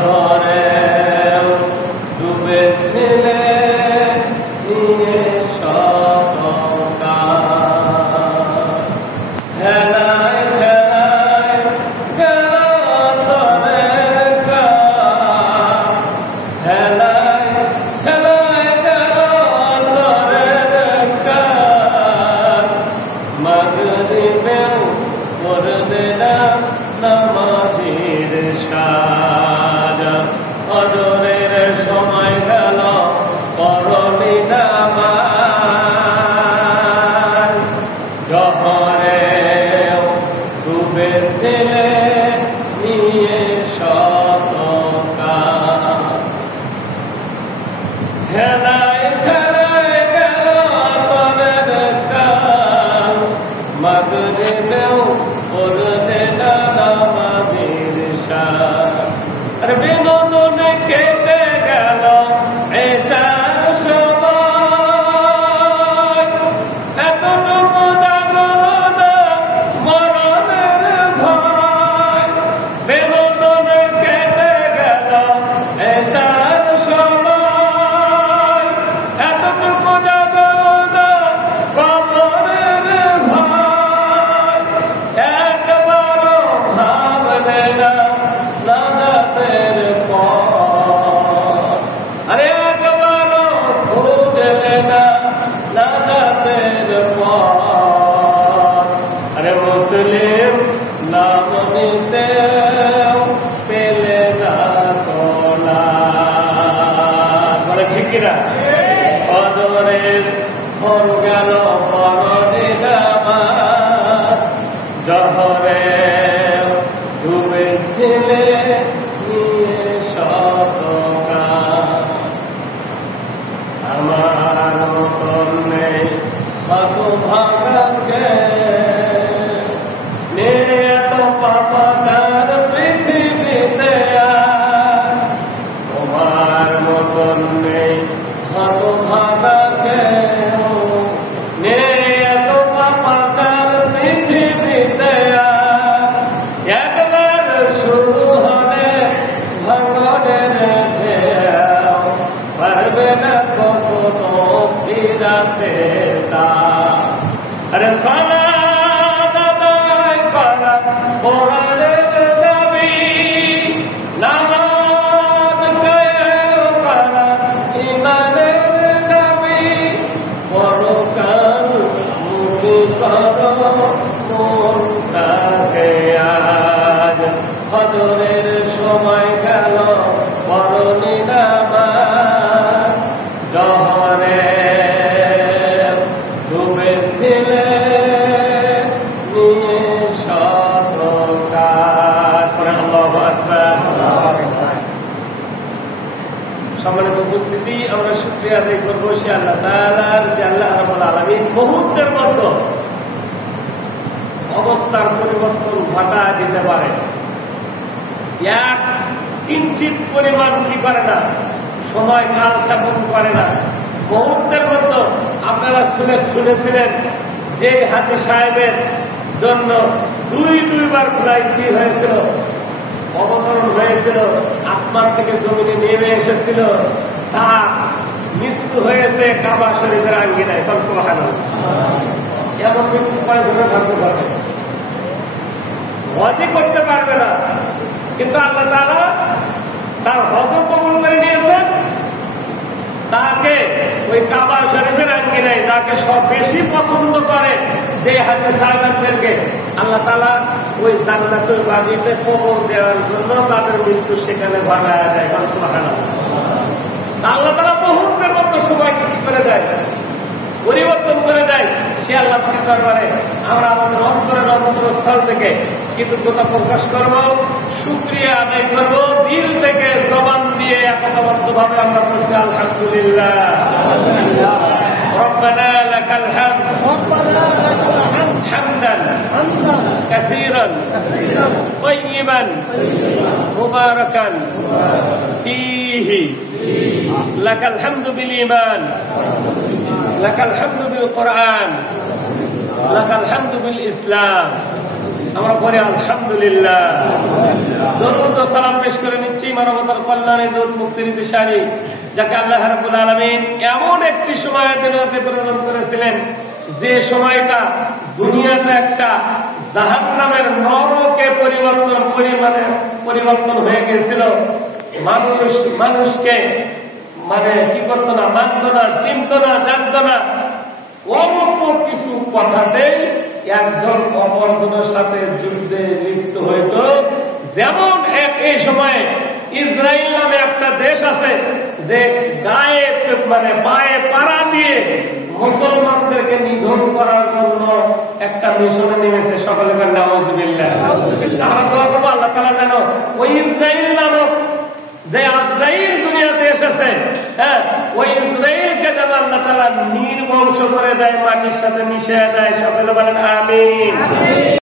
জহরে ডুবেছিলে নিয়ে শতকাল হেলায় হেলায় গেল সরের কাল হেলায় হেলায় গেল সরের কাল মাগরিবেও পড়লে না নামাজের সাজা ফজরের সময় গেল পড়লি নামাজ জহরে ডুবেছিলে নিয়ে শতকাল হেলায় খেলায় গেল সরের কাল মাগরিবেও পড়লে না নামাজের সাজ আর বিনোদনে কেটে গেল এশার সময় এতটুকু জাগল না মরণের ভয় বিনোদনে কেটে গেল এশার সময় এতটুকু জাগল না কবরের ভয় একবারও ভাবলে না লাগাতের পর আরে একবারও খুঁজলে না লাগাতের পর আরে মুসলিম নাম নিতে পেলে না তোলা বলে ঠিক না ফজরের ফোন গেল পরনে নামাজ জহরে ডুবেছিলে নিয়ে শতকাল আমার মতন নেই হতভাগাকে নে এত পাপাচার পৃথিবীতে আর তোমার মতন নেই হতভাগাকে নে এত পাপাচার পৃথিবীতে আর একবার শুরু হলে ভাঙনের ঢেউ পারবে না কখনো ফিরাতে তা আরে সালাত আদায় করা কোরআনের দাবি নামাজ কায়েম করা ঈমানের দাবি পরকাল মুক্তি করো মনটাকে আজ ফজরের সময় গেল পড়লি নামাজ জহরে ডুবেছিলে নিয়ে শতকাল আল্লাহু আকবার। সম্মানিত উপস্থিতি, আমরা শুকরিয়া আদায় করবো সে আল্লাহ তাআলার যে আল্লাহ রাব্বুল আলামিন মুহূর্তের মতো অবস্থার পরিবর্তন ঘটা দিতে পারে। এক কিঞ্চিত পরিমাণ কি করে না, সময় কাল ক্ষেপণ করে না। মুহূর্তের মতো আপনারা শুনেছিলেন যে হাজী সাহেবের জন্য দুইবার প্রায় কি হয়েছিল, অবতরণ হয়েছিল, আসমান থেকে জমিনে নেমে এসেছিল, তার মৃত্যু হয়েছে কাবা শরীফের আঙ্গিনায়। সুবহানাল্লাহ। এমন মৃত্যু কয়েকজনের ভাগ্য পাবে, হজই করতে পারবে না, কিন্তু আল্লাহ তাআলা তার হজ কবুল করে নিয়েছেন। তাকে ওই কাবা শরীফের আঙ্গিনায় তাকে সব বেশি পছন্দ করে যে হাজী সাহেবদেরকে আল্লাহ তাআলা ওই জান্নাতুল বাড়িতে কবর দেওয়ার জন্য তাদের মৃত্যু সেখানে ঘটায় দেয়। সুবহানাল্লাহ। আল্লাহ তাআলা মুহূর্তের মতো সময় কি করে দেয়, পরিবর্তন করে দেয়। সে আল্লাহ দরবারে আমরা আমাদের অন্তরের অন্তরস্থল থেকে কৃতজ্ঞতা প্রকাশ করব, শুকরিয়া আদায় করব, দিল থেকে জবান দিয়ে একতাবদ্ধভাবে আমরা বলছি আলহামদুলিল্লাহ। রব্বানা লাকাল হামদ হামদান কাসীরান তাইয়িবান মুবারাকান ফীহি লাকাল হামদু বিল ঈমান লাকাল হামদু বিল কুরআন লাকাল হামদু বিল ইসলাম আমরা পরে আলহামদুলিল্লাহ। দরুদ ও সালাম পেশ করে নিচ্ছি মানবতার কল্যাণে দূত মুক্তির দিশারি, যাকে আল্লাহ রাব্বুল আলামিন এমন একটি সময়ে দুনিয়াতে প্রেরণ করেছিলেন যে সময়টা দুনিয়াতে একটা জাহান্নামের নরকে পরিবর্তন হয়ে গেছিল। মানুষকে কি করতো না, মানত না, চিনত না, জানত না। অল্প কিছু কথাতেই একজন অপরজনের সাথে যুদ্ধে লিপ্ত হইত। যেমন এই সময়ে ইসরায়েল নামে একটা দেশ আছে যে গায়ে পায়ে পাড়া দিয়ে মুসলমানদেরকে নিধন করার জন্য একটা মিশনে নেমেছে। সকলে নাউযুবিল্লাহ। আমরা দোয়া করবো আল্লাহ তাআলা যেন ওই ইসরায়েল নামক যে আজরাইল দুনিয়াতে এসেছে, হ্যাঁ, ওই ইসরায়েলকে যেন আল্লাহ তাআলা নির্বংশ করে দেয়, মাটির সাথে মিশিয়ে দেয়। সকলে বলেন আমিন।